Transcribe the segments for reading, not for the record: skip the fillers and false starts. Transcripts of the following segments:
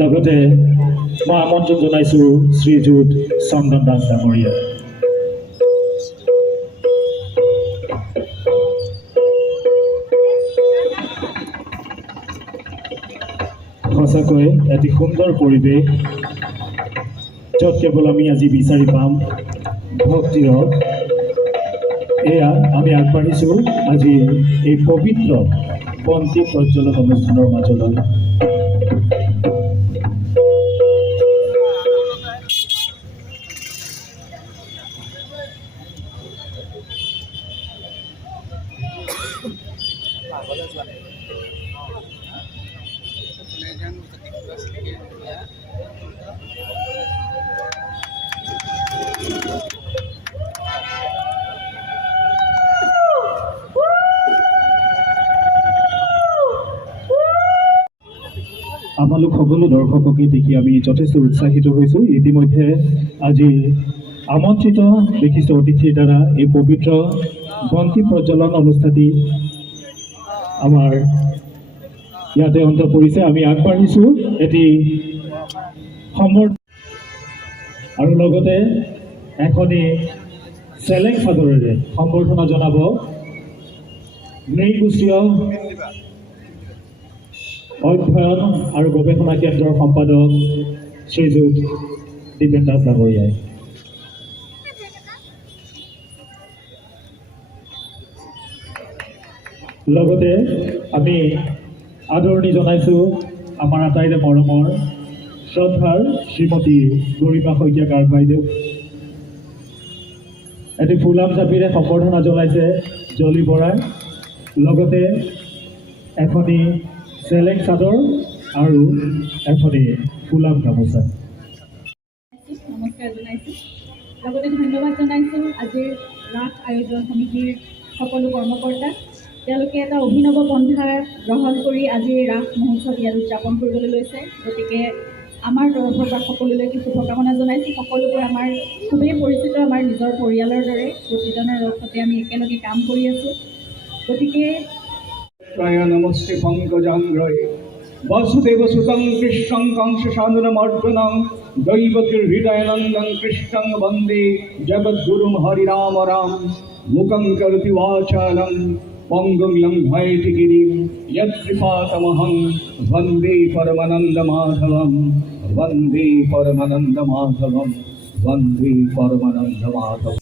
লগতে মই আমন্ত্ৰণ জনাইছোঁ শ্ৰীযুত চন্দন দাস ডাঙৰীয়া। সঁচাকৈ এটি সুন্দৰ পৰিৱেশ, য'ত কেৱল আমি আজি বিচাৰি পাম ভক্তিৰ। এয়া আমি আগবাঢ়িছোঁ আজি এই পবিত্ৰ বন্তি প্ৰজ্বলন অনুষ্ঠানৰ মাজলৈ। আমালোক সকলো দৰ্শককে দেখি আমি যথেষ্ট উৎসাহিত হৈছোঁ। ইতিমধ্যে আজি আমন্ত্ৰিত বিশিষ্ট অতিথিৰ দ্বাৰা এই পবিত্ৰ বন্তি প্ৰজ্বলন অনুষ্ঠানটি আমাৰ ইয়াতে অন্ত পৰিছে। আমি আগবাঢ়িছোঁ এটি আৰু লগতে এখনি চেলেং চাদৰেৰে সম্বৰ্ধনা জনাব নৃগোষ্ঠীয় অধ্যয়ন আৰু গৱেষণা কেন্দ্ৰৰ সম্পাদক শ্ৰীযুত দীপেন দাস ডাঙৰীয়াই। লগতে আমি আদৰণি জনাইছোঁ আমাৰ আটাইৰে মৰমৰ শ্ৰদ্ধাৰ শ্ৰীমতী গৰিমা শইকীয়া গাৰ্গ বাইদেউ। এটি ফুলাম জাপিৰে সম্বৰ্ধনা জনাইছে জলি বৰাই। লগতে এখনি চেলেং চাদৰ আৰু এখনি ফুলাম গামোচা। নমস্কাৰ জনাইছোঁ। লগতে ধন্যবাদ জনাইছোঁ আজিৰ ৰাস আয়োজন সমিতিৰ সকলো কৰ্মকৰ্তাক। তেওঁলোকে এটা অভিনৱ পন্থা গ্ৰহণ কৰি আজিৰ ৰাস মহোৎসৱ ইয়াত উদযাপন কৰিবলৈ লৈছে। গতিকে আমাৰ তৰফৰ পৰা সকলোলৈকে শুভকামনা জনাইছোঁ। সকলোবোৰ আমাৰ খুবেই পৰিচিত, আমাৰ নিজৰ পৰিয়ালৰ দৰে। প্ৰতিজনৰ লগতে আমি একেলগে কাম কৰি আছোঁ। গতিকে নমস্তে পঙ্কজাঙ্গ্রয়ে বসুদেব সুতং কৃষ্ণং কংসসানুরমর্দনং দৈবকীর হৃদয়ানন্দং কৃষ্ণং বন্দে জগদ্গুরুম হরিরাম রাম মুখং করতি বাচালং পঙ্গুং লঙ্ঘয়তি গিরিম যৎকৃপাতমহং বন্দে পরমানন্দ মাধবম বন্দে পরমানন্দ মাধবম বন্দে পরমানন্দ মাধবম।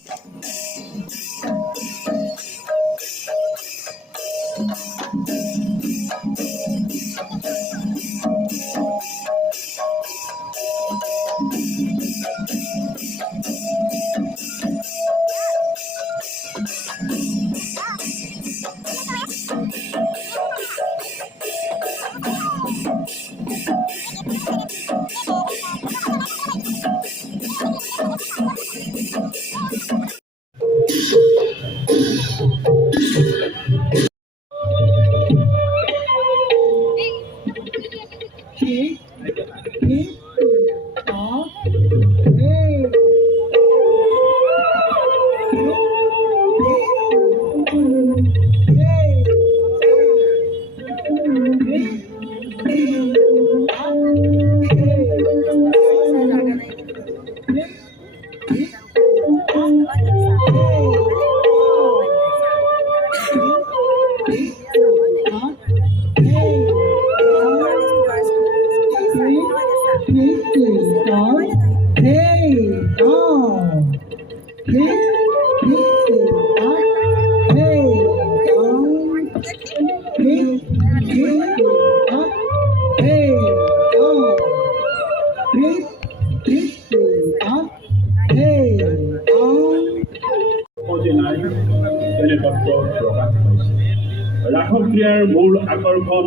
ৰাসক্ৰিয়াৰ মূল আকৰ্ষণ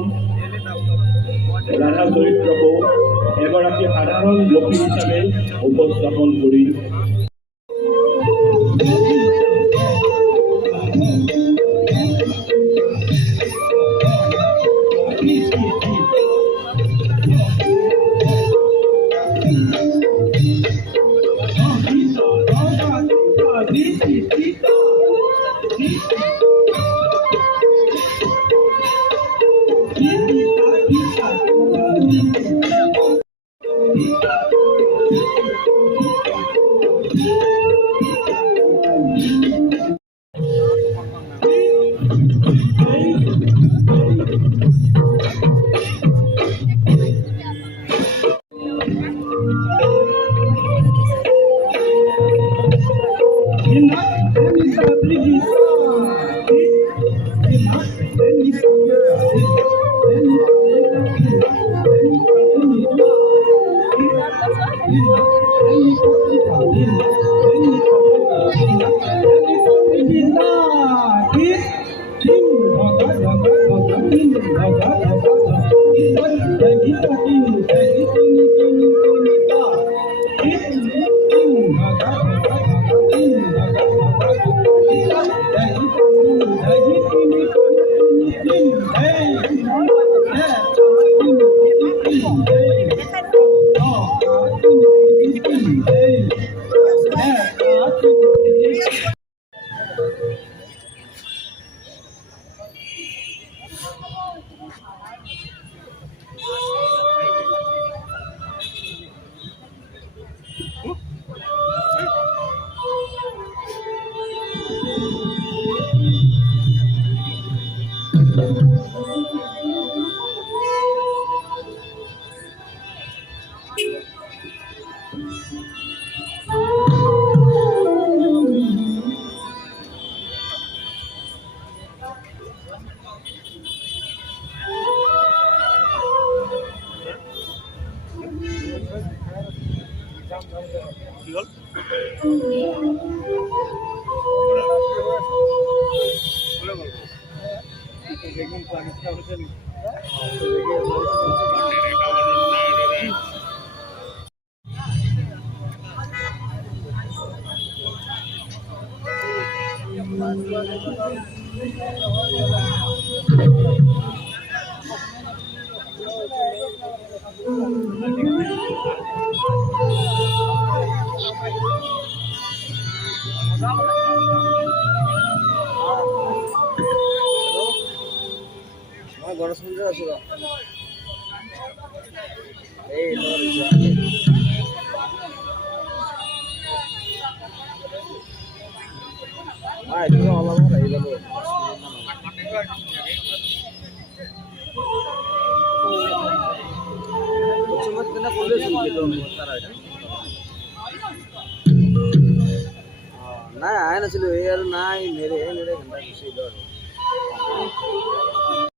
ৰাধা চৰিত্ৰকো এগৰাকী সাধাৰণ লোক হিচাপে উপস্থাপন কৰি গণেশ মন্দির আছে এই এটা আলাদা এই গেল তোমার কেনা করলে তারা এটা না আয় না ছিল এই আর নাই মেরে ঘন্টা খুশি